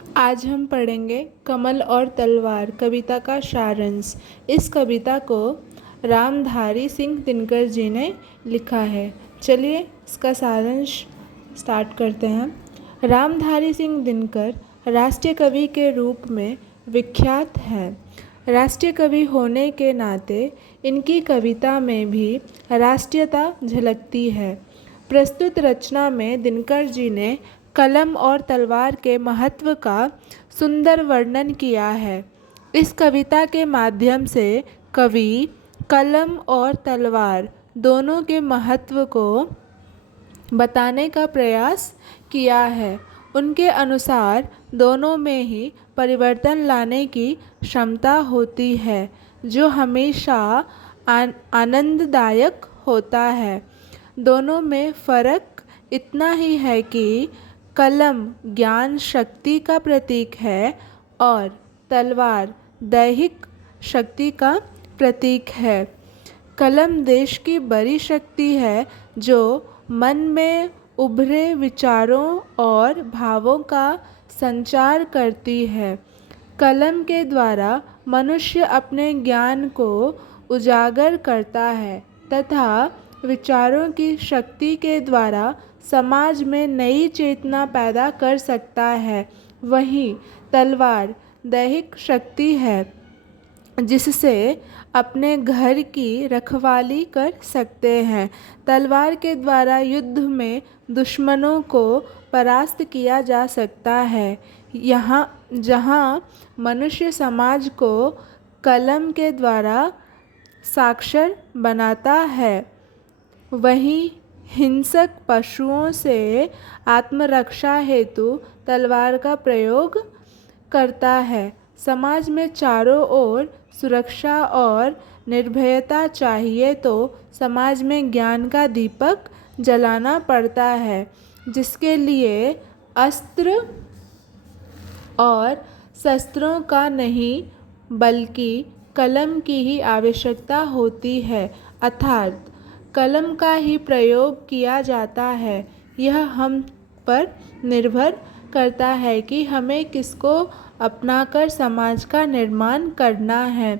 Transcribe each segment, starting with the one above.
आज हम पढ़ेंगे कमल और तलवार कविता का सारांश। इस कविता को रामधारी सिंह दिनकर जी ने लिखा है। चलिए इसका सारांश स्टार्ट करते हैं। रामधारी सिंह दिनकर राष्ट्रीय कवि के रूप में विख्यात हैं। राष्ट्रीय कवि होने के नाते इनकी कविता में भी राष्ट्रीयता झलकती है। प्रस्तुत रचना में दिनकर जी ने कलम और तलवार के महत्व का सुंदर वर्णन किया है। इस कविता के माध्यम से कवि कलम और तलवार दोनों के महत्व को बताने का प्रयास किया है। उनके अनुसार दोनों में ही परिवर्तन लाने की क्षमता होती है, जो हमेशा आनंददायक होता है। दोनों में फ़र्क इतना ही है कि कलम ज्ञान शक्ति का प्रतीक है और तलवार दैहिक शक्ति का प्रतीक है। कलम देश की बड़ी शक्ति है, जो मन में उभरे विचारों और भावों का संचार करती है। कलम के द्वारा मनुष्य अपने ज्ञान को उजागर करता है तथा विचारों की शक्ति के द्वारा समाज में नई चेतना पैदा कर सकता है। वहीं तलवार दैहिक शक्ति है, जिससे अपने घर की रखवाली कर सकते हैं। तलवार के द्वारा युद्ध में दुश्मनों को परास्त किया जा सकता है। जहाँ मनुष्य समाज को कलम के द्वारा साक्षर बनाता है, वहीं हिंसक पशुओं से आत्मरक्षा हेतु तलवार का प्रयोग करता है। समाज में चारों ओर सुरक्षा और निर्भयता चाहिए तो समाज में ज्ञान का दीपक जलाना पड़ता है, जिसके लिए अस्त्र और शस्त्रों का नहीं बल्कि कलम की ही आवश्यकता होती है, अर्थात कलम का ही प्रयोग किया जाता है। यह हम पर निर्भर करता है कि हमें किसको अपनाकर समाज का निर्माण करना है।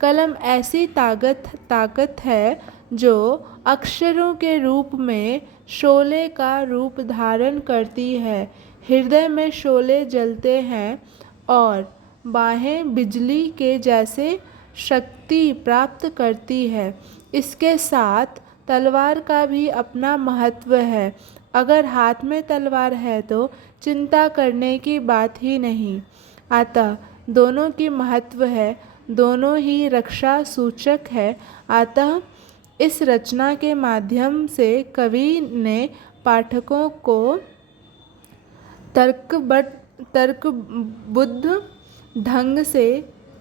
कलम ऐसी ताकत है जो अक्षरों के रूप में शोले का रूप धारण करती है। हृदय में शोले जलते हैं और बाहें बिजली के जैसे शक्ति प्राप्त करती है। इसके साथ तलवार का भी अपना महत्व है। अगर हाथ में तलवार है तो चिंता करने की बात ही नहीं। अतः दोनों की महत्व है, दोनों ही रक्षा सूचक है। अतः इस रचना के माध्यम से कवि ने पाठकों को तर्कबद्ध ढंग से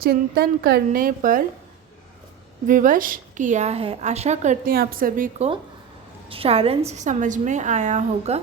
चिंतन करने पर विवश किया है। आशा करती हूँ आप सभी को सारांश समझ में आया होगा।